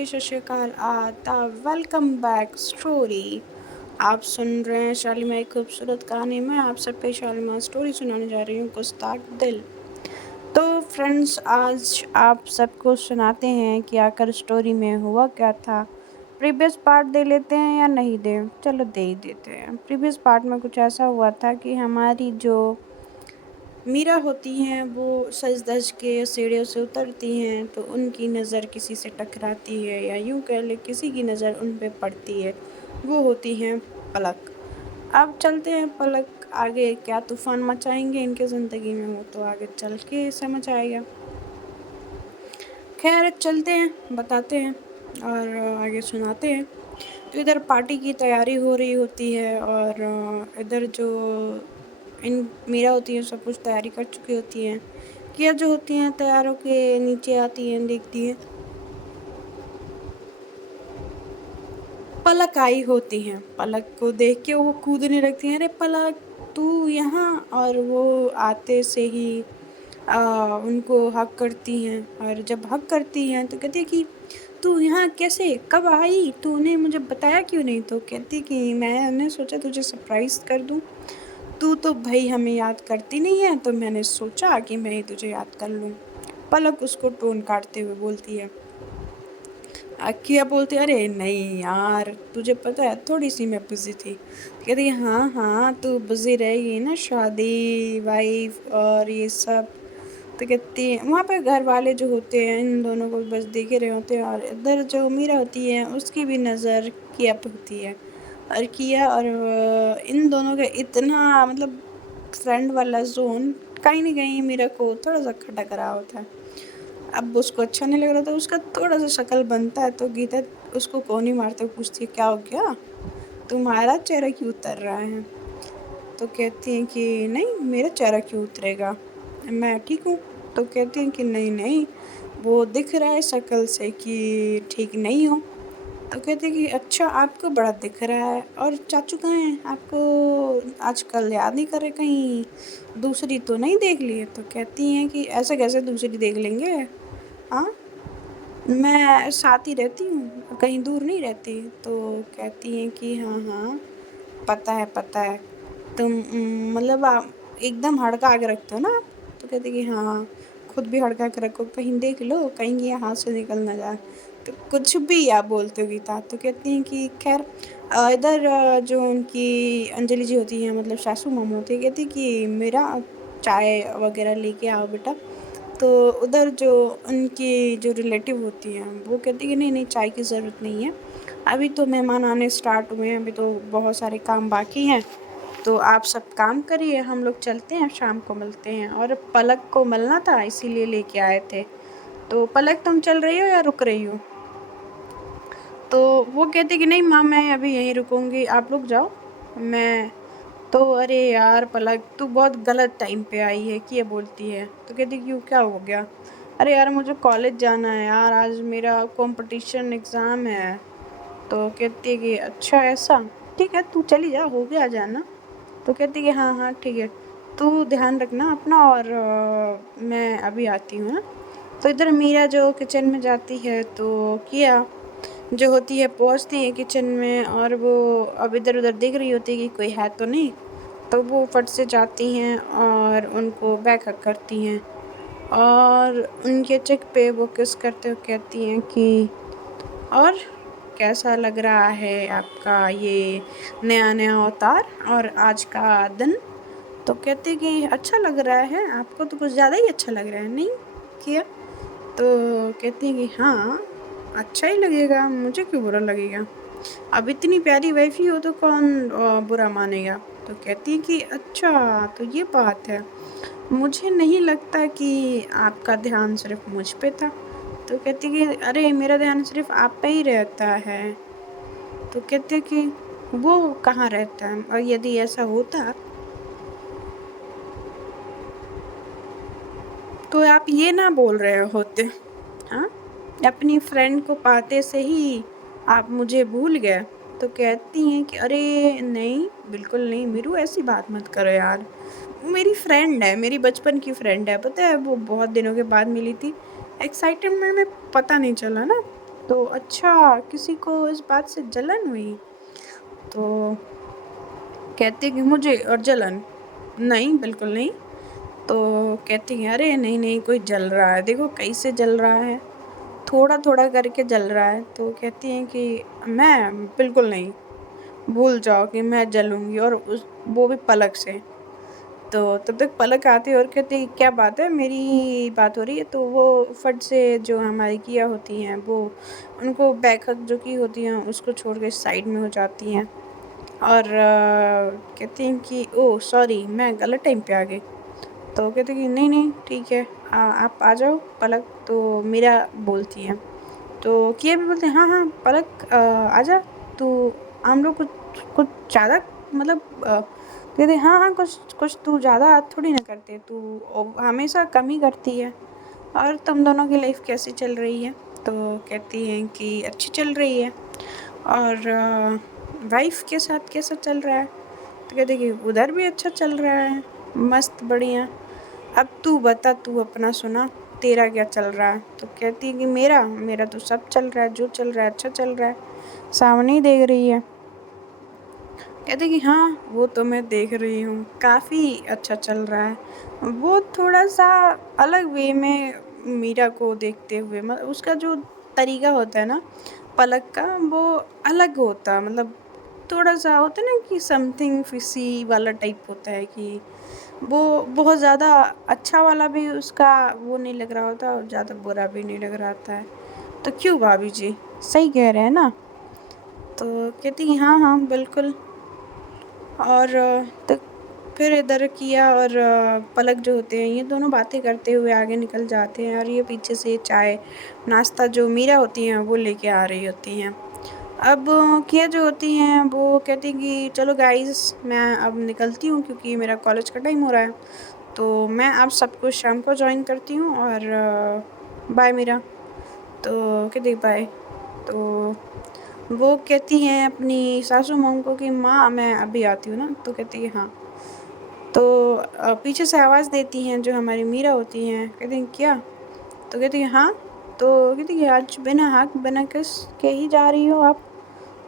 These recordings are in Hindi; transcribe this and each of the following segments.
नमस्ते, सत श्री अकाल, आदाब, वेलकम बैक स्टोरी। आप सुन रहे हैं शालिमा एक खूबसूरत कहानी। मैं आप सब पे शालिमा स्टोरी सुनाने जा रही हूँ, गुस्ताख दिल। तो फ्रेंड्स, आज आप सबको सुनाते हैं कि आखिर स्टोरी में हुआ क्या था। प्रीवियस पार्ट दे लेते हैं या नहीं दे? चलो दे ही देते हैं। प्रीवियस पार्ट में कुछ ऐसा हुआ था कि हमारी जो मीरा होती हैं वो सज धज के सीढ़ियों से उतरती हैं तो उनकी नज़र किसी से टकराती है, या यूँ कह ले किसी की नज़र उन पे पड़ती है। वो होती हैं पलक। अब चलते हैं पलक आगे क्या तूफ़ान मचाएंगे इनके ज़िंदगी में, वो तो आगे चल के समझ आएगा। खैर चलते हैं, बताते हैं और आगे सुनाते हैं। तो इधर पार्टी की तैयारी हो रही होती है और इधर जो इन मीरा होती है सब कुछ तैयारी कर चुकी होती हैं। किया जो होती हैं तैयार होके नीचे आती हैं, देखती हैं पलक आई होती हैं। पलक को देख के वो कूदने लगती हैं, अरे पलक तू यहाँ। और वो आते से ही उनको हक करती हैं, और जब हक करती हैं तो कहती है कि तू यहाँ कैसे, कब आई, तूने मुझे बताया क्यों नहीं? तो कहती कि मैंने सोचा तुझे सरप्राइज़ कर दूँ। तू तो भाई हमें याद करती नहीं है, तो मैंने सोचा कि मैं ही तुझे याद कर लूँ। पलक उसको टोन काटते हुए बोलती है। अक्किया बोलती है, अरे नहीं यार, तुझे पता है थोड़ी सी मैं बिज़ी थी। कहती है हाँ हाँ, तू बिज़ी रहेगी ना, शादी वाइफ और ये सब। तो कहती है वहाँ पे घर वाले जो होते हैं इन दोनों को बस देखे रहे होते हैं, और इधर जो मीरा होती है उसकी भी नज़र किया पे होती है। और किया और इन दोनों का इतना मतलब फ्रेंड वाला जोन कहीं ना कहीं मीरा को थोड़ा सा खटक रहा होता है। अब उसको अच्छा नहीं लग रहा था, उसका थोड़ा सा शक्ल बनता है तो गीता उसको कोनी मारते हुए पूछती है क्या हो गया, तुम्हारा चेहरा क्यों उतर रहा है? तो कहती हैं कि नहीं, मेरा चेहरा क्यों उतरेगा, मैं ठीक हूँ। तो कहती हैं कि नहीं नहीं, वो दिख रहा है शक्ल से कि ठीक नहीं हो। तो कहती हैं कि अच्छा, आपको बड़ा दिख रहा है, और चाचू कहाँ हैं, आपको आजकल याद नहीं कर रहे, कहीं दूसरी तो नहीं देख ली है? तो कहती हैं कि ऐसे कैसे दूसरी देख लेंगे, हाँ मैं साथ ही रहती हूँ, कहीं दूर नहीं रहती। तो कहती हैं कि हाँ हाँ, पता है, तुम मतलब आप एकदम हड़का के रखते हो ना आप? तो कहते कि हाँ, खुद भी हड़का के रखो, कहीं देख लो कहीं ये हाथ से निकल ना जाए। तो कुछ भी आप बोलते हो गीता। तो कहती हैं कि खैर इधर जो उनकी अंजलि जी होती हैं, मतलब सासू माँ होती है, कहती कि मेरा चाय वगैरह लेके आओ बेटा। तो उधर जो उनकी जो रिलेटिव होती हैं वो कहती कि नहीं नहीं, चाय की ज़रूरत नहीं है, अभी तो मेहमान आने स्टार्ट हुए हैं, अभी तो बहुत सारे काम बाकी हैं, तो आप सब काम करिए, हम लोग चलते हैं, शाम को मिलते हैं। और पलक को मिलना था इसीलिए लेके आए थे। तो पलक तुम चल रही हो या रुक रही हो? तो वो कहती कि नहीं माँ, मैं अभी यहीं रुकूंगी, आप रुक जाओ, मैं तो अरे यार पलक, तू बहुत गलत टाइम पे आई है कि ये बोलती है। तो कहती क्यों, क्या हो गया? अरे यार मुझे कॉलेज जाना है यार, आज मेरा कंपटीशन एग्ज़ाम है। तो कहती है कि अच्छा ऐसा, ठीक है तू चली जा, हो गया जाना। तो कहती कि हाँ हाँ ठीक है, तू ध्यान रखना अपना, और मैं अभी आती हूँ ना। तो इधर मीरा जो किचन में जाती है तो किया जो होती है पहुँचती है किचन में, और वो अब इधर उधर देख रही होती है कि कोई है तो नहीं। तो वो फट से जाती हैं और उनको बैक हग करती हैं, और उनके चेक पे वो किस करते हुए कहती हैं कि और कैसा लग रहा है आपका ये नया नया अवतार और आज का दिन? तो कहते कि अच्छा लग रहा है, आपको तो कुछ ज़्यादा ही अच्छा लग रहा है, नहीं किया? तो कहती हैं कि हाँ, अच्छा ही लगेगा, मुझे क्यों बुरा लगेगा, अब इतनी प्यारी वाइफ़ी हो तो कौन बुरा मानेगा। तो कहती है कि अच्छा तो ये बात है, मुझे नहीं लगता कि आपका ध्यान सिर्फ मुझ पे था। तो कहती कि अरे मेरा ध्यान सिर्फ आप पे ही रहता है। तो कहते कि वो कहाँ रहता है, और यदि ऐसा होता तो आप ये ना बोल रहे होते, हाँ, अपनी फ्रेंड को पाते से ही आप मुझे भूल गए। तो कहती हैं कि अरे नहीं, बिल्कुल नहीं मीरू, ऐसी बात मत करो यार, मेरी फ्रेंड है, मेरी बचपन की फ्रेंड है, पता है वो बहुत दिनों के बाद मिली थी, एक्साइटमेंट में पता नहीं चला ना, तो अच्छा, किसी को इस बात से जलन हुई? तो कहती है कि मुझे और जलन? नहीं, बिल्कुल नहीं। तो कहती है अरे नहीं कोई जल रहा है, देखो कैसे जल रहा है, थोड़ा थोड़ा करके जल रहा है। तो कहती हैं कि मैं बिल्कुल नहीं, भूल जाओ कि मैं जलूंगी, और उस वो भी पलक से। तो तब तक पलक आती है और कहती है क्या बात है, मेरी बात हो रही है? तो वो फट से जो हमारी किया होती हैं वो उनको बैक हक जो की होती हैं उसको छोड़ के साइड में हो जाती हैं, और कहती हैं कि ओह सॉरी, मैं गलत टाइम पे आ गई। तो कहते कि नहीं ठीक है, आप आ जाओ पलक। तो मीरा बोलती है, तो किया भी बोलते हैं हाँ पलक, आजा तू, हम लोग कुछ कुछ ज़्यादा मतलब कहते हाँ कुछ कुछ तू ज़्यादा थोड़ी ना करते, तू हमेशा कम ही करती है। और तुम दोनों की लाइफ कैसी चल रही है? तो कहती हैं कि अच्छी चल रही है। और वाइफ के साथ कैसा चल रहा है? तो कहते कि उधर भी अच्छा चल रहा है, मस्त बढ़िया। अब तू बता, तू अपना सुना, तेरा क्या चल रहा है? तो कहती है कि मेरा मेरा तो सब चल रहा है, जो चल रहा है अच्छा चल रहा है, सामने ही देख रही है। कहते कि हाँ वो तो मैं देख रही हूँ, काफ़ी अच्छा चल रहा है। वो थोड़ा सा अलग वे में मीरा को देखते हुए, मतलब उसका जो तरीका होता है ना पलक का, वो अलग होता है, मतलब थोड़ा सा होता है ना कि समथिंग फिशी वाला टाइप होता है, कि वो बहुत ज़्यादा अच्छा वाला भी उसका वो नहीं लग रहा होता और ज़्यादा बुरा भी नहीं लग रहा होता है। तो क्यों भाभी जी, सही कह रहे हैं ना? तो कहती हाँ बिल्कुल। और तो फिर इधर किया और पलक जो होते हैं ये दोनों बातें करते हुए आगे निकल जाते हैं, और ये पीछे से चाय नाश्ता जो मीरा होती हैं वो लेके आ रही होती हैं। अब किया जो होती हैं वो कहती हैं कि चलो गाइस मैं अब निकलती हूँ क्योंकि मेरा कॉलेज का टाइम हो रहा है, तो मैं आप सबको शाम को ज्वाइन करती हूँ, और बाय मीरा। तो कहती बाय। तो वो कहती हैं अपनी सासू माँ को कि माँ मैं अभी आती हूँ ना। तो कहती है हाँ। तो पीछे से आवाज़ देती हैं जो हमारी मीरा होती हैं, कहती हैं क्या? तो कहती है हाँ। तो कहती है आज बिना हाक बिना किस के ही जा रही हो आप?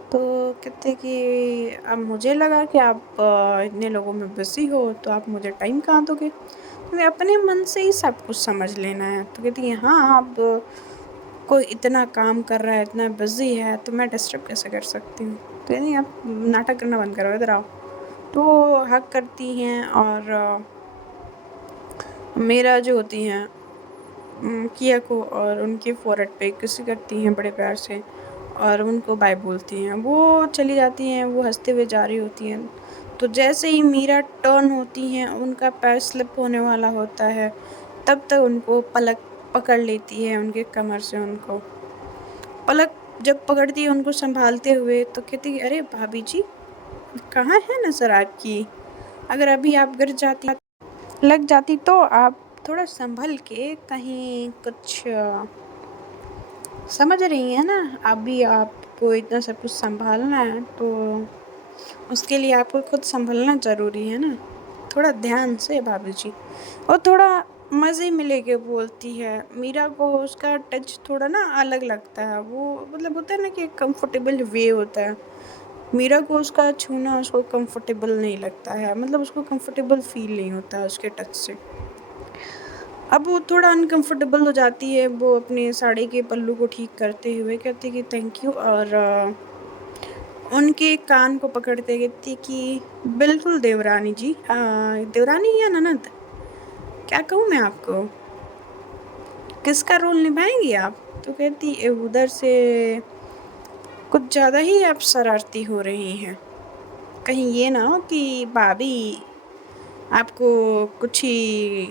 तो कहते कि अब मुझे लगा कि आप इतने लोगों में बिज़ी हो तो आप मुझे टाइम कहाँ दोगे, तुम्हें अपने मन से ही सब कुछ समझ लेना है। तो कहती है हाँ, अब कोई इतना काम कर रहा है, इतना बिज़ी है, तो मैं डिस्टर्ब कैसे कर सकती हूँ? तो कहती आप नाटक करना बंद करो, इधर आओ। तो वो हक करती हैं, और मेरा जो होती हैं किया को और उनके फोrehead पे किस करती हैं बड़े प्यार से, और उनको बाय बोलती हैं। वो चली जाती हैं, वो हंसते हुए जा रही होती हैं। तो जैसे ही मीरा टर्न होती हैं, उनका पैर स्लिप होने वाला होता है, तब तक उनको पलक पकड़ लेती है उनके कमर से। उनको पलक जब पकड़ती है उनको संभालते हुए, तो कहती है अरे भाभी जी कहाँ है नज़र आपकी? अगर अभी आप गिर जाती लग जाती तो आप थोड़ा संभल के, कहीं कुछ समझ रही हैं ना, अभी आपको इतना सब कुछ संभालना है तो उसके लिए आपको खुद संभलना ज़रूरी है ना, थोड़ा ध्यान से भाभी जी। और थोड़ा मज़े में लेके बोलती है। मीरा को उसका टच थोड़ा ना अलग लगता है, वो मतलब होता है ना कि कंफर्टेबल वे होता है। मीरा को उसका छूना उसको कंफर्टेबल नहीं लगता है, मतलब उसको कंफर्टेबल फील नहीं होता है उसके टच से। अब वो थोड़ा अनकंफर्टेबल हो जाती है, वो अपने साड़ी के पल्लू को ठीक करते हुए कहती कि थैंक यू, और उनके कान को पकड़ते कहती कि बिल्कुल देवरानी जी, देवरानी या ननद क्या कहूँ मैं आपको, किसका रोल निभाएंगी आप? तो कहती उधर से कुछ ज़्यादा ही आप शरारती हो रही हैं, कहीं ये ना हो कि भाभी आपको कुछ ही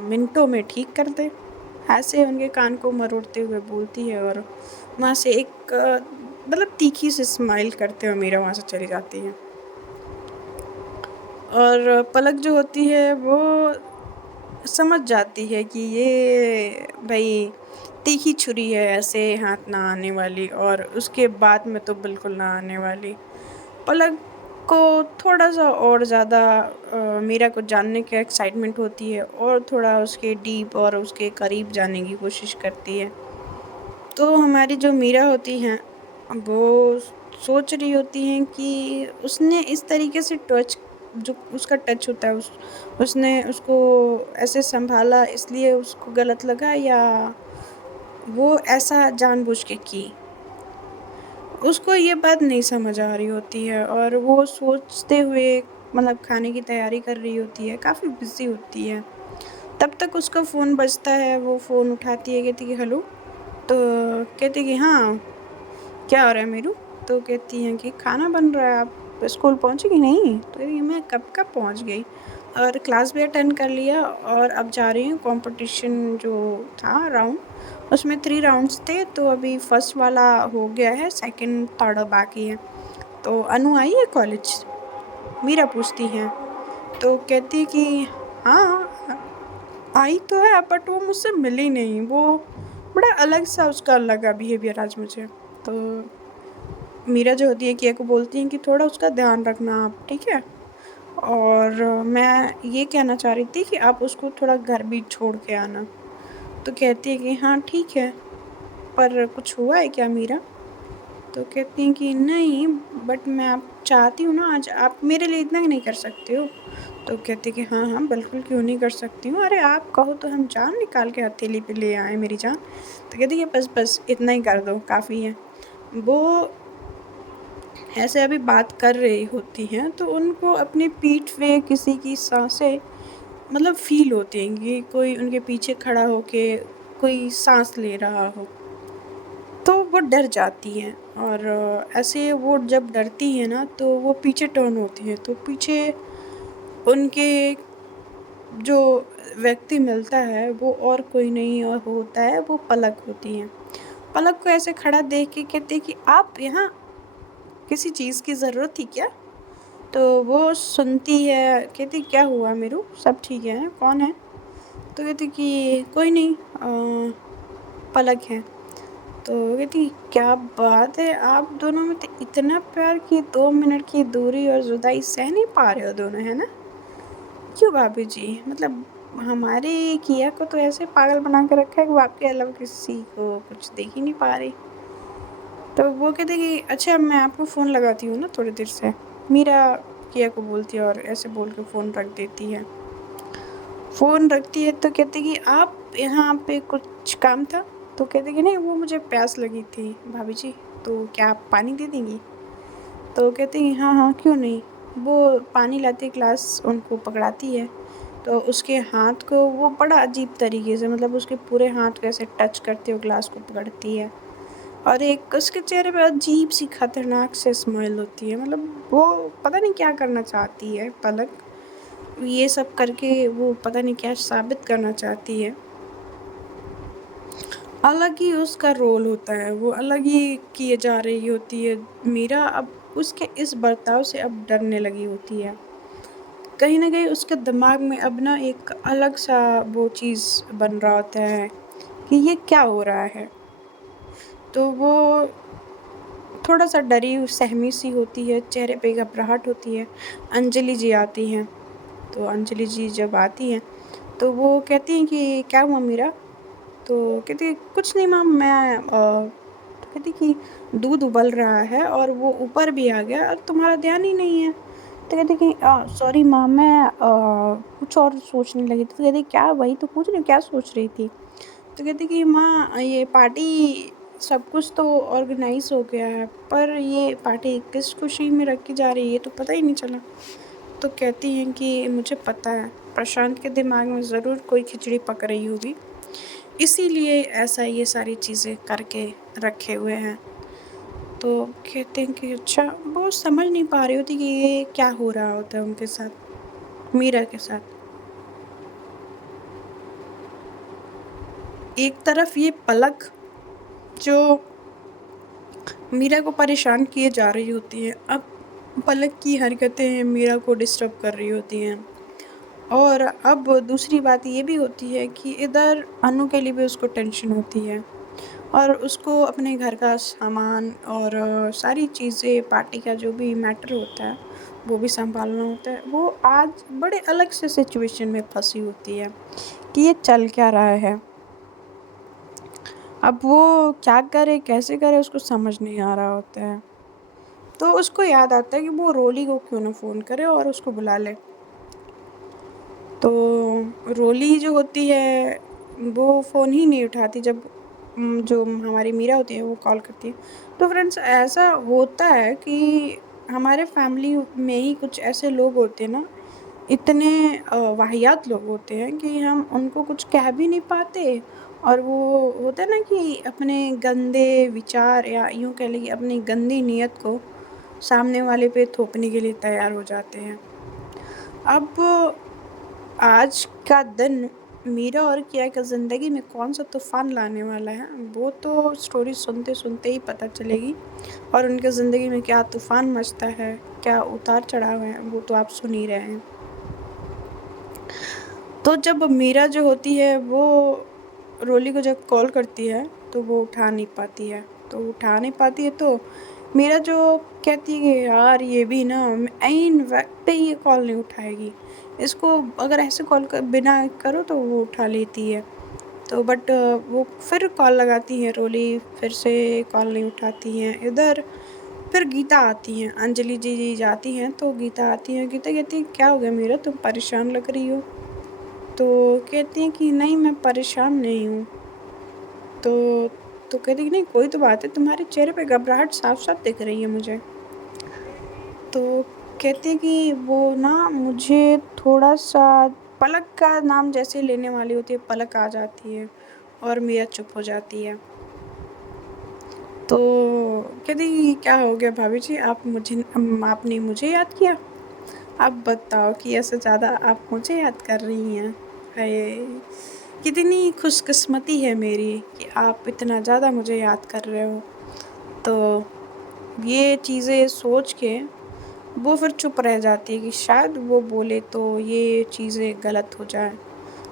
मिनटों में ठीक कर दे। ऐसे उनके कान को मरोड़ते हुए बोलती है, और वहाँ से एक मतलब तीखी सी स्माइल करते हुए मीरा वहाँ से चली जाती है। और पलक जो होती है वो समझ जाती है कि ये भाई तीखी छुरी है, ऐसे हाथ ना आने वाली, और उसके बाद में तो बिल्कुल ना आने वाली। पलक को थोड़ा सा और ज़्यादा मीरा को जानने की एक्साइटमेंट होती है, और थोड़ा उसके डीप और उसके करीब जाने की कोशिश करती है। तो हमारी जो मीरा होती हैं, वो सोच रही होती हैं कि उसने इस तरीके से जो उसका टच होता है उसने उसको ऐसे सँभाला इसलिए उसको गलत लगा, या वो ऐसा जानबूझ के की। उसको ये बात नहीं समझ आ रही होती है और वो सोचते हुए मतलब खाने की तैयारी कर रही होती है, काफ़ी बिज़ी होती है। तब तक उसका फ़ोन बजता है, वो फ़ोन उठाती है, कहती है कि हेलो? तो कहती है कि हाँ, क्या हो रहा है मीरू? तो कहती हैं कि खाना बन रहा है, आप स्कूल पहुँची कि नहीं? तो कहती है मैं कब का पहुँच गई और क्लास भी अटेंड कर लिया और अब जा रही हूँ कॉम्पिटिशन जो था राउंड, उसमें 3 राउंड्स थे, तो अभी फर्स्ट वाला हो गया है, सेकंड थर्ड बाकी है। तो अनु आई है कॉलेज? मीरा पूछती हैं। तो कहती है कि हाँ, आई तो है बट वो मुझसे मिली नहीं, वो बड़ा अलग-सा उसका लगा बिहेवियर आज मुझे। तो मीरा जो होती है किया को बोलती हैं कि थोड़ा उसका ध्यान रखना आप, ठीक है? और मैं ये कहना चाह रही थी कि आप उसको थोड़ा घर भी छोड़ के आना। तो कहती है कि हाँ, ठीक है, पर कुछ हुआ है क्या मीरा? तो कहती हैं कि नहीं, बट मैं आप चाहती हूँ ना आज आप मेरे लिए इतना नहीं कर सकते हो? तो कहती है कि हाँ, हाँ, बिल्कुल क्यों नहीं कर सकती हूँ। अरे आप कहो तो हम जान निकाल के हथेली पे ले आएँ मेरी जान। तो कहती है कि बस इतना ही कर दो, काफ़ी है। वो ऐसे अभी बात कर रही होती हैं तो उनको अपनी पीठ पे किसी की साँसें मतलब फ़ील होती हैं कि कोई उनके पीछे खड़ा होके कोई साँस ले रहा हो। तो वो डर जाती हैं और ऐसे वो जब डरती हैं ना तो वो पीछे टर्न होती हैं, तो पीछे उनके जो व्यक्ति मिलता है वो और कोई नहीं और होता है, वो पलक होती हैं। पलक को ऐसे खड़ा देख के कहती है कि आप यहाँ किसी चीज़ की ज़रूरत थी क्या? तो वो सुनती है, कहती क्या हुआ मेरू? सब ठीक है, कौन है? तो कहती कि कोई नहीं, पलक है। तो कहती क्या बात है, आप दोनों में तो इतना प्यार कि 2 मिनट की दूरी और जुदाई सह नहीं पा रहे हो दोनों, है ना? क्यों भाभी जी? मतलब हमारी किया को तो ऐसे पागल बना के रखा है कि वो आपके अलावा किसी को कुछ देख ही नहीं पा रही। तो वो कहते कि अच्छा मैं आपको फ़ोन लगाती हूँ ना थोड़ी देर से। मीरा किया को बोलती है और ऐसे बोल के फ़ोन रख देती है। फ़ोन रखती है तो कहती कि आप यहाँ पे कुछ काम था? तो कहते कि नहीं वो मुझे प्यास लगी थी भाभी जी, तो क्या आप पानी दे देंगी? तो कहती हैं हाँ, हाँ, क्यों नहीं। वो पानी लाती ग्लास उनको पकड़ाती है, तो उसके हाथ को वो बड़ा अजीब तरीके से मतलब उसके पूरे हाथ को ऐसे टच करते हुए ग्लास को पकड़ती है और एक उसके चेहरे पे अजीब-सी खतरनाक सी स्माइल होती है, मतलब वो पता नहीं क्या करना चाहती है पलक। ये सब करके वो पता नहीं क्या साबित करना चाहती है। अलग ही उसका रोल होता है, वो अलग ही किए जा रही होती है। मीरा अब उसके इस बर्ताव से अब डरने लगी होती है। कहीं न कहीं उसके दिमाग में अब ना एक अलग-सा वो चीज़ बन रहा होता है कि ये क्या हो रहा है? तो वो थोड़ा-सा डरी सहमी सी होती है, चेहरे पे घबराहट होती है। अंजलि जी आती हैं, तो अंजलि जी जब आती हैं, तो वो कहती हैं कि क्या हुआ मीरा? तो कहती है कुछ नहीं मैम, मैं तो कहती कि दूध उबल रहा है और वो ऊपर भी आ गया और तुम्हारा ध्यान ही नहीं है। तो कहती कि सॉरी मैम, मैं कुछ और सोचने लगी थी। तो कहती क्या? वही तो पूछ रही हूँ, क्या सोच रही थी? तो कहती कि माँ ये पार्टी सब कुछ तो ऑर्गेनाइज़ हो गया है, पर ये पार्टी किस खुशी में रखी जा रही है ये तो पता ही नहीं चला। तो कहती हैं कि मुझे पता है, प्रशांत के दिमाग में ज़रूर कोई खिचड़ी पक रही होगी, इसीलिए ऐसा ये सारी चीज़ें करके रखे हुए हैं। तो कहते हैं कि अच्छा, वो समझ नहीं पा रही होती कि ये क्या हो रहा होता है उनके साथ, मीरा के साथ। एक तरफ ये पलक जो मीरा को परेशान किए जा रही होती है, अब पलक की हरकतें मीरा को डिस्टर्ब कर रही होती हैं। और अब दूसरी बात ये भी होती है कि इधर अनु के लिए भी उसको टेंशन होती है और उसको अपने घर का सामान और सारी चीज़ें पार्टी का जो भी मैटर होता है वो भी सँभालना होता है। वो आज बड़े अलग से सिचुएशन में फँसी होती है कि ये चल क्या रहा है। अब वो क्या करे, कैसे करे, उसको समझ नहीं आ रहा होता है। तो उसको याद आता है कि वो रोली को क्यों ना फ़ोन करे और उसको बुला ले। तो रोली जो होती है वो फ़ोन ही नहीं उठाती जब जो हमारी मीरा होती है वो कॉल करती है। तो फ्रेंड्स ऐसा होता है कि हमारे फैमिली में ही कुछ ऐसे लोग होते हैं ना, इतने वाहियात लोग होते हैं कि हम उनको कुछ कह भी नहीं पाते, और वो होता है ना कि अपने गंदे विचार या यूँ कह लें कि अपनी गंदी नीयत को सामने वाले पे थोपने के लिए तैयार हो जाते हैं। अब आज का दिन मीरा और किया की ज़िंदगी में कौन-सा तूफ़ान लाने वाला है, वो तो स्टोरी सुनते-सुनते ही पता चलेगी, और उनकी ज़िंदगी में क्या तूफ़ान मचता है, क्या उतार-चढ़ाव है, वो तो आप सुन ही रहे हैं। तो जब मीरा जो होती है वो रोली को जब कॉल करती है तो वो उठा नहीं पाती है। तो उठा नहीं पाती है तो मीरा जो कहती है कि यार ये भी ना ऐन वक़्त पे ये कॉल नहीं उठाएगी। इसको अगर ऐसे कॉल बिना करो तो वो उठा लेती है। तो बट वो फिर कॉल लगाती है रोली, फिर से कॉल नहीं उठाती हैं। इधर फिर गीता आती हैं, अंजलि जी जाती हैं तो गीता आती है। गीता कहती है क्या हो गया मीरा, तुम परेशान लग रही हो? तो कहती हैं कि नहीं मैं परेशान नहीं हूँ। तो तो कहती है कि नहीं कोई तो बात है, तुम्हारे चेहरे पे घबराहट साफ-साफ दिख रही है मुझे। तो कहती है कि वो ना मुझे थोड़ा-सा पलक का नाम जैसे लेने वाली होती है, पलक आ जाती है और मीरा चुप हो जाती है। तो कहती क्या हो गया भाभी जी, आपने मुझे याद किया? अब बताओ कि ऐसे ज़्यादा आप मुझे याद कर रही हैं। हाय! कितनी खुशकिस्मती है मेरी कि आप इतना ज़्यादा मुझे याद कर रहे हो। तो ये चीज़ें सोच के वो फिर चुप रह जाती है कि शायद वो बोले तो ये चीज़ें गलत हो जाएँ।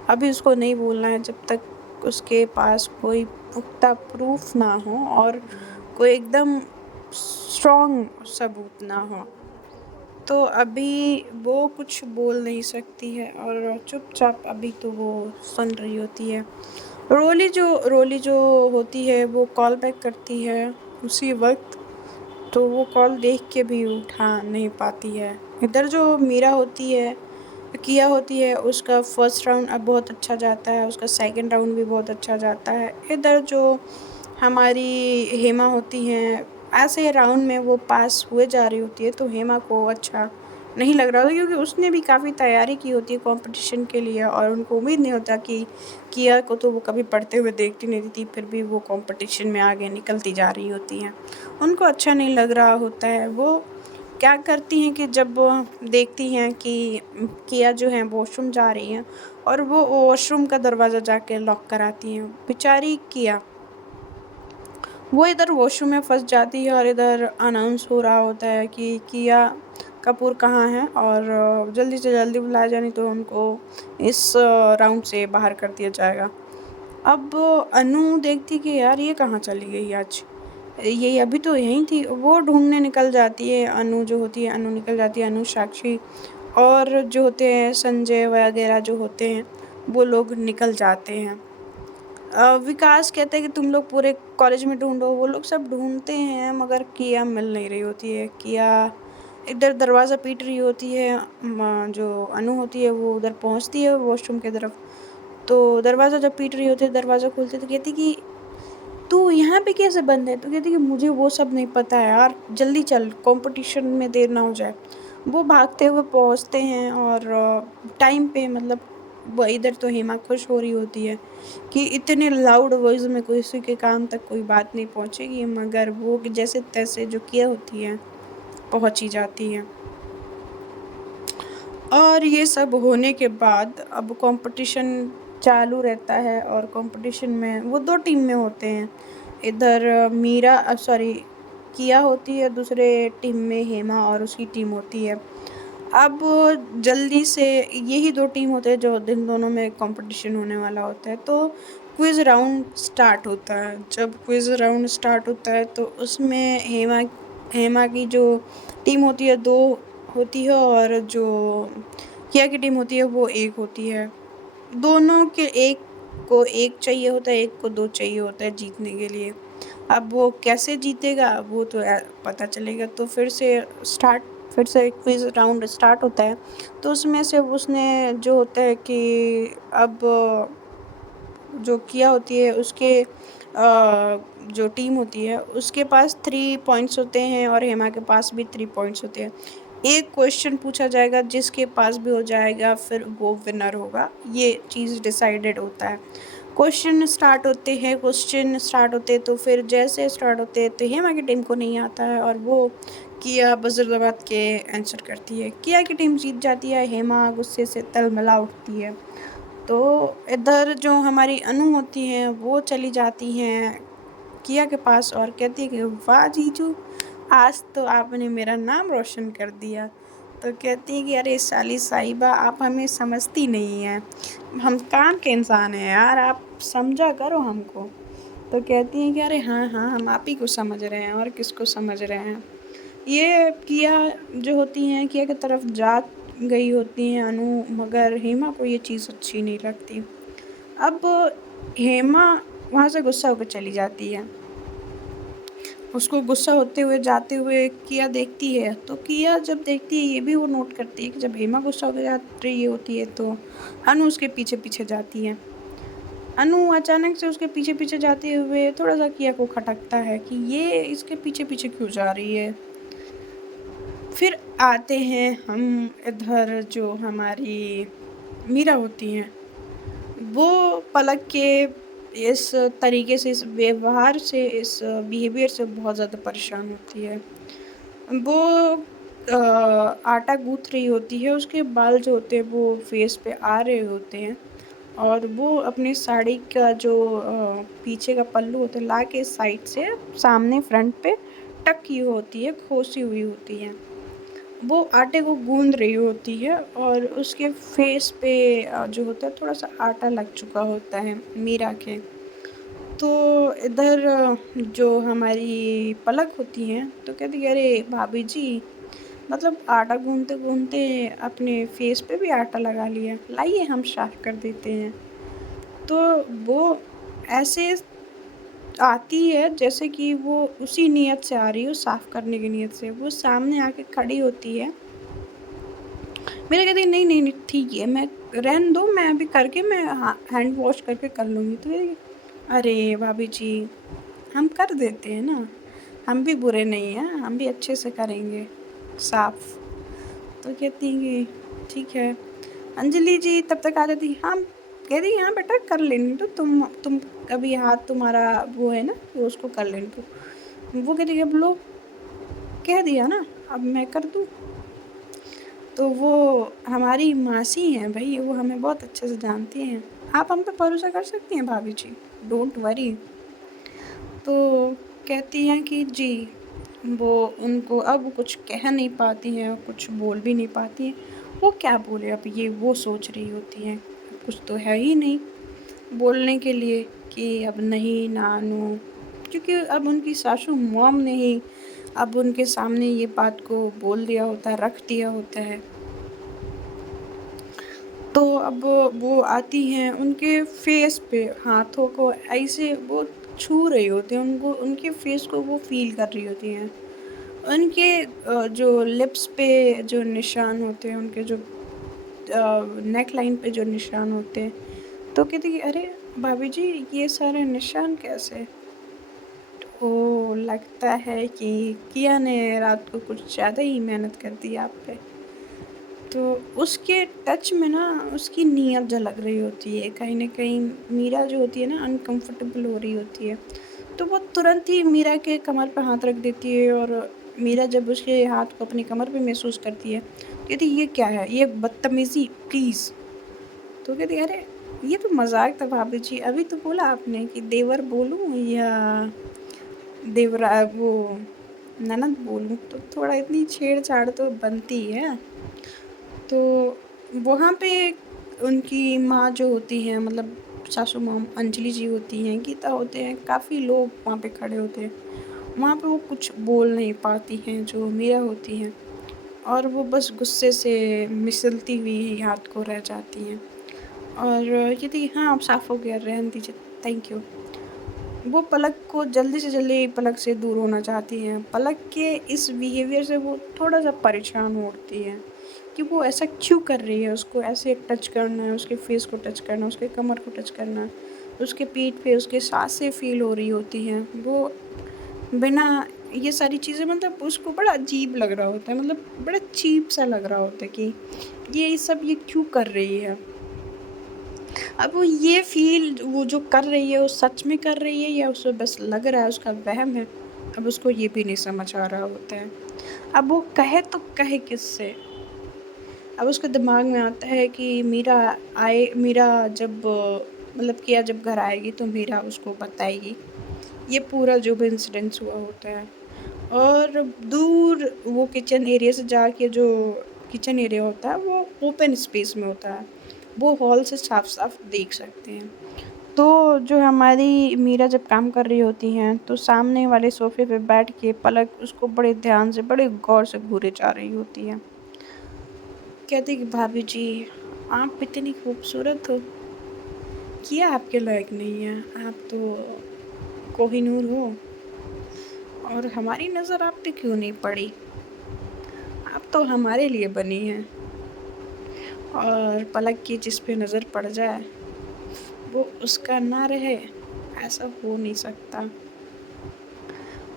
अभी उसको नहीं बोलना है जब तक उसके पास कोई पुख्ता प्रूफ़ ना हो और कोई एकदम स्ट्रॉन्ग सबूत ना हो। तो अभी वो कुछ बोल नहीं सकती है और चुपचाप अभी तो वो सुन रही होती है। रोली जो होती है वो कॉल बैक करती है उसी वक़्त, तो वो कॉल देख के भी उठा नहीं पाती है। इधर जो मीरा होती है, किया होती है, उसका फर्स्ट राउंड अब बहुत अच्छा जाता है, उसका सेकंड राउंड भी बहुत अच्छा जाता है। इधर जो हमारी हेमा होती हैं, ऐसे राउंड में वो पास हुए जा रही होती है, तो हेमा को अच्छा नहीं लग रहा होता क्योंकि उसने भी काफ़ी तैयारी की होती है कॉम्पिटिशन के लिए, और उनको उम्मीद नहीं होता कि किया को तो वो कभी पढ़ते हुए देखती नहीं थी, फिर भी वो कॉम्पिटिशन में आगे निकलती जा रही होती हैं। उनको अच्छा नहीं लग रहा होता है। वो क्या करती हैं कि जब वो देखती हैं कि किया जो है वॉशरूम जा रही हैं और वो वॉशरूम का दरवाज़ा जाके लॉक कराती हैं। बेचारी किया, वो इधर वॉशरूम में फँस जाती है और इधर अनाउंस हो रहा होता है कि किया कपूर कहाँ हैं और जल्दी से जल्दी बुलाया जाए नहीं तो उनको इस राउंड से बाहर कर दिया जाएगा। अब अनु देखती कि यार ये कहाँ चली गई आज, ये अभी तो यहीं थी। वो ढूँढने निकल जाती है, अनु जो होती है अनु निकल जाती है, अनु, साक्षी और जो होते हैं संजय वगैरह जो होते हैं, वो लोग निकल जाते हैं। विकास कहता है कि तुम लोग पूरे कॉलेज में ढूँढो, वो लोग सब ढूँढते हैं मगर किया मिल नहीं रही होती है। किया इधर दरवाज़ा पीट रही होती है, जो अनु होती है वो उधर पहुँचती है वॉशरूम की तरफ। तो दरवाज़ा जब पीट रही होती है, दरवाज़ा खोलती है तो कहती कि तू यहाँ पे कैसे बंद है? तो कहती कि मुझे वो सब नहीं पता है यार, जल्दी चल कॉम्पिटिशन में देर ना हो जाए। वो भागते हुए पहुँचते हैं और टाइम पे, मतलब वो इधर तो हेमा खुश हो रही होती है कि इतने लाउड वॉइस में किसी के कान तक कोई बात नहीं पहुँचेगी, मगर वो जैसे-तैसे जो किया होती है, पहुँच ही जाती है। और ये सब होने के बाद अब कॉम्पिटिशन चालू रहता है और कॉम्पिटिशन में वो 2 टीम में होते हैं। इधर सॉरी किया होती है, दूसरे टीम में हेमा और उसकी टीम होती है। अब जल्दी से यही 2 टीम होते हैं जो जिन दोनों में कॉम्पिटिशन होने वाला होता है, तो क्विज़ राउंड स्टार्ट होता है। जब क्विज़ राउंड स्टार्ट होता है तो उसमें हेमा की जो टीम होती है 2 होती है और जो किया की टीम होती है वो 1 होती है। दोनों के एक को 1 चाहिए होता है, एक को 2 चाहिए होता है जीतने के लिए। अब वो कैसे जीतेगा वो तो पता चलेगा। तो फिर से क्विज़ राउंड स्टार्ट होता है। तो उसमें से उसने जो होता है कि अब जो किया होती है उसके जो टीम होती है उसके पास 3 पॉइंट्स होते हैं और हेमा के पास भी 3 पॉइंट्स होते हैं। एक क्वेश्चन पूछा जाएगा, जिसके पास भी हो जाएगा फिर वो विनर होगा, ये चीज़ डिसाइडेड होता है। क्वेश्चन स्टार्ट होते हैं तो फिर जैसे स्टार्ट होते हैं तो हेमा की टीम को नहीं आता है और वो किया बज़र दबा के आंसर करती है। किया की टीम जीत जाती है, हेमा गुस्से से तलमला उठती है। तो इधर जो हमारी अनु होती हैं वो चली जाती हैं किया के पास और कहती है कि वाह जीजू, आज तो आपने मेरा नाम रोशन कर दिया। तो कहती है कि अरे साली साहिबा, आप हमें समझती नहीं हैं, हम काम के इंसान हैं यार, आप समझा करो हमको। तो कहती हैं कि अरे हाँ हाँ, हम आप ही को समझ रहे हैं और किसको समझ रहे हैं। ये किया जो होती हैं किया की तरफ जा गई होती हैं अनु, मगर हेमा को ये चीज़ अच्छी नहीं लगती। अब हेमा वहाँ से गुस्सा होकर चली जाती है। उसको गुस्सा होते हुए जाते हुए किया देखती है, तो किया जब देखती है ये भी वो नोट करती है कि जब हेमा गुस्सा होकर जा रही होती है तो अनु उसके पीछे पीछे जाती है। अनु अचानक से उसके पीछे पीछे जाते हुए थोड़ा सा किया को खटकता है कि ये इसके पीछे पीछे क्यों जा रही है। फिर आते हैं हम इधर, जो हमारी मीरा होती हैं वो पलक के इस तरीके से, इस व्यवहार से, इस बिहेवियर से बहुत ज़्यादा परेशान होती है। वो आटा गूँथ रही होती है, उसके बाल जो होते हैं वो फेस पे आ रहे होते हैं और वो अपनी साड़ी का जो पीछे का पल्लू होता है ला के साइड से सामने फ्रंट पे टक की होती है, खोसी हुई होती है। वो आटे को गूँध रही होती है और उसके फेस पे जो होता है थोड़ा-सा आटा लग चुका होता है मीरा के। तो इधर जो हमारी पलक होती हैं तो कहती है, अरे भाभी जी, मतलब आटा गूँथते-गूँथते अपने फेस पे भी आटा लगा लिया, लाइए हम साफ कर देते हैं। तो वो ऐसे आती है जैसे कि वो उसी नियत से आ रही हो, साफ करने की नियत से। वो सामने आके खड़ी होती है। मेरा कहती है नहीं, नहीं, नहीं ठीक है, मैं रहने दो, मैं अभी करके मैं हैंड वॉश करके कर लूँगी। तो कहती है, अरे भाभी जी, हम कर देते हैं ना, हम भी बुरे नहीं हैं, हम भी अच्छे से करेंगे साफ़। तो कहती हैं कि ठीक है। अंजलि जी तब तक आ जाती, हाँ, कहती हाँ बेटा कर लेने दो, तुम अभी हाथ तुम्हारा वो है ना, वो उसको कर लेने दो। वो कहती अब लो, कह दिया ना, अब मैं कर दूँ। तो वो हमारी मासी हैं भई, वो हमें बहुत अच्छे से जानती हैं। आप हम पे भरोसा कर सकती हैं भाभी जी, डोंट वरी। तो कहती हैं कि जी, वो उनको अब कुछ कह नहीं पाती हैं, कुछ बोल भी नहीं पाती हैं। वो क्या बोले, अब ये वो सोच रही होती हैं, कुछ तो है ही नहीं बोलने के लिए कि अब नहीं नानू, क्योंकि अब उनकी सासू मॉम ने ही अब उनके सामने ये बात को बोल दिया होता है, रख दिया होता है। तो अब वो आती हैं, उनके फेस पे हाथों को ऐसे वो छू रही होती हैं, उनको उनके फेस को वो फ़ील कर रही होती हैं। उनके जो लिप्स पे जो निशान होते हैं, उनके जो नेक लाइन पे जो निशान होते हैं, तो कहती है, अरे भाभी जी, ये सारे निशान कैसे? तो लगता है कि किया ने रात को कुछ ज़्यादा ही मेहनत कर दी आप पे। तो उसके टच में ना उसकी नीयत झलक रही होती है, कहीं न कहीं मीरा जो होती है ना अनकम्फ़र्टेबल हो रही होती है। तो वो तुरंत ही मीरा के कमर पे हाथ रख देती है और मीरा जब उसके हाथ को अपनी कमर पे महसूस करती है, कहती है ये क्या है? ये बदतमीज़ी प्लीज़। तो कहती है, अरे ये तो मज़ाक था भाभी जी, अभी तो बोला आपने कि देवर बोलूँ या वो ननद बोलूँ, तो थोड़ा इतनी छेड़-छाड़ तो बनती है। तो वहाँ पे उनकी माँ जो होती हैं, मतलब सासू माँ अंजलि जी होती हैं, गीता होते हैं, काफ़ी लोग वहाँ पे खड़े होते हैं। वहाँ पे वो कुछ बोल नहीं पाती हैं जो मीरा होती हैं और वो बस गुस्से से मिसलती हुई हाथ को रह जाती हैं। और यदि हाँ, अब साफ़ हो गया, रहने दीजिए, थैंक यू। वो पलक को जल्दी से जल्दी पलक से दूर होना चाहती हैं। पलक के इस बिहेवियर से वो थोड़ा-सा परेशान होती हैं कि वो ऐसा क्यों कर रही है, उसको ऐसे टच करना है, उसके फेस को टच करना, उसके कमर को टच करना, उसके पीठ पे उसकी साँसें फ़ील हो रही होती हैं। वो बिना ये सारी चीज़ें मतलब उसको बड़ा अजीब लग रहा होता है, मतलब बड़ा चीप सा लग रहा होता है कि ये सब ये क्यों कर रही है। अब वो ये फ़ील वो जो कर रही है, वो सच में कर रही है या उसे बस लग रहा है, उसका वहम है, अब उसको ये भी नहीं समझ आ रहा होता है। अब वो कहे तो कहे किससे? अब उसके दिमाग में आता है कि मीरा जब मतलब किया जब घर आएगी तो मीरा उसको बताएगी, ये पूरा जो भी इंसिडेंस हुआ होता है। और दूर वो किचन एरिया से जाके जो किचन एरिया होता है वो ओपन स्पेस में होता है। वो हॉल से साफ-साफ देख सकते हैं। तो जो हमारी मीरा जब काम कर रही होती हैं, तो सामने वाले सोफ़े पे बैठ के पलक उसको बड़े ध्यान से, बड़े गौर से घूरे जा रही होती है। कहती कि भाभी जी, आप इतनी खूबसूरत हो, ये आपके लायक नहीं है। आप तो कोहिनूर हो और हमारी नज़र आप पे क्यों नहीं पड़ी? आप तो हमारे लिए बनी हैं और पलक की जिस पे नज़र पड़ जाए, वो उसका ना रहे, ऐसा हो नहीं सकता।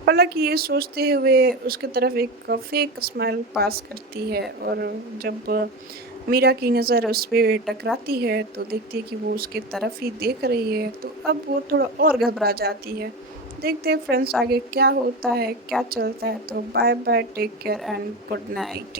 पलक ये सोचते हुए उसकी तरफ एक फ़ेक स्माइल पास करती है और जब मीरा की नज़र उस पे टकराती है, तो देखती है कि वो उसकी तरफ ही देख रही है, तो अब वो थोड़ा और घबरा जाती है। देखते हैं फ्रेंड्स आगे क्या होता है, क्या चलता है, तो bye bye, take care and good night.